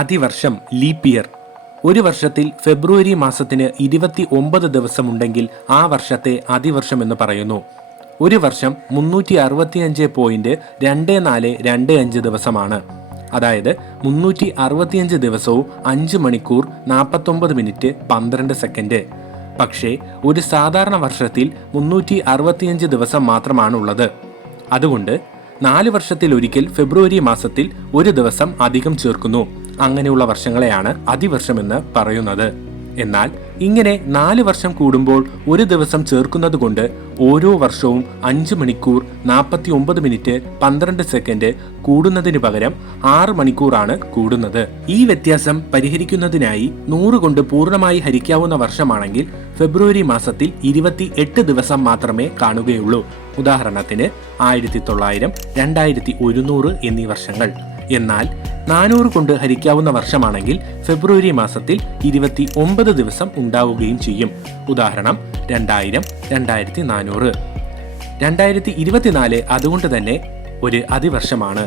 അതിവർഷം leap year. ഒരു വർഷത്തിൽ ഫെബ്രുവരി മാസത്തിന് 29 ദിവസമുണ്ടെങ്കിൽ ആ വർഷത്തെ അതിവർഷം എന്ന് പറയുന്നു. ഒരു വർഷം 365.2425 ദിവസമാണ്. അതായത് 365 ദിവസവും 5 മണിക്കൂർ 49 മിനിറ്റ് 12 സെക്കൻഡ്. പക്ഷേ ഒരു സാധാരണ വർഷത്തിൽ 365 ദിവസം മാത്രമാണുള്ളത്. അതുകൊണ്ട് 4 വർഷത്തിലൊരിക്കൽ ഫെബ്രുവരി മാസത്തിൽ ഒരു ദിവസം അധികം ചേർക്കുന്നു. അങ്ങനെയുള്ള വർഷങ്ങളെയാണ് അതിവർഷമെന്ന് പറയുന്നത്. എന്നാൽ ഇങ്ങനെ 4 വർഷം കൂടുമ്പോൾ ഒരു ദിവസം ചേർക്കുന്നത് കൊണ്ട് ഓരോ വർഷവും 5 മണിക്കൂർ 49 മിനിറ്റ് 12 സെക്കൻഡ് കൂടുന്നതിന് പകരം 6 മണിക്കൂറാണ് കൂടുന്നത്. ഈ വ്യത്യാസം പരിഹരിക്കുന്നതിനായി 100 കൊണ്ട് പൂർണ്ണമായി ഹരിക്കാവുന്ന വർഷമാണെങ്കിൽ ഫെബ്രുവരി മാസത്തിൽ 28 ദിവസം മാത്രമേ കാണുകയുള്ളൂ. ഉദാഹരണത്തിന് 1900, 2100 എന്നീ വർഷങ്ങൾ. എന്നാൽ 400 കൊണ്ട് ഹരിക്കാവുന്ന വർഷമാണെങ്കിൽ ഫെബ്രുവരി മാസത്തിൽ 29 ദിവസം ഉണ്ടാവുകയും ചെയ്യും. ഉദാഹരണം 2000, 2400. 2024 അതുകൊണ്ട് തന്നെ ഒരു അതിവർഷമാണ്.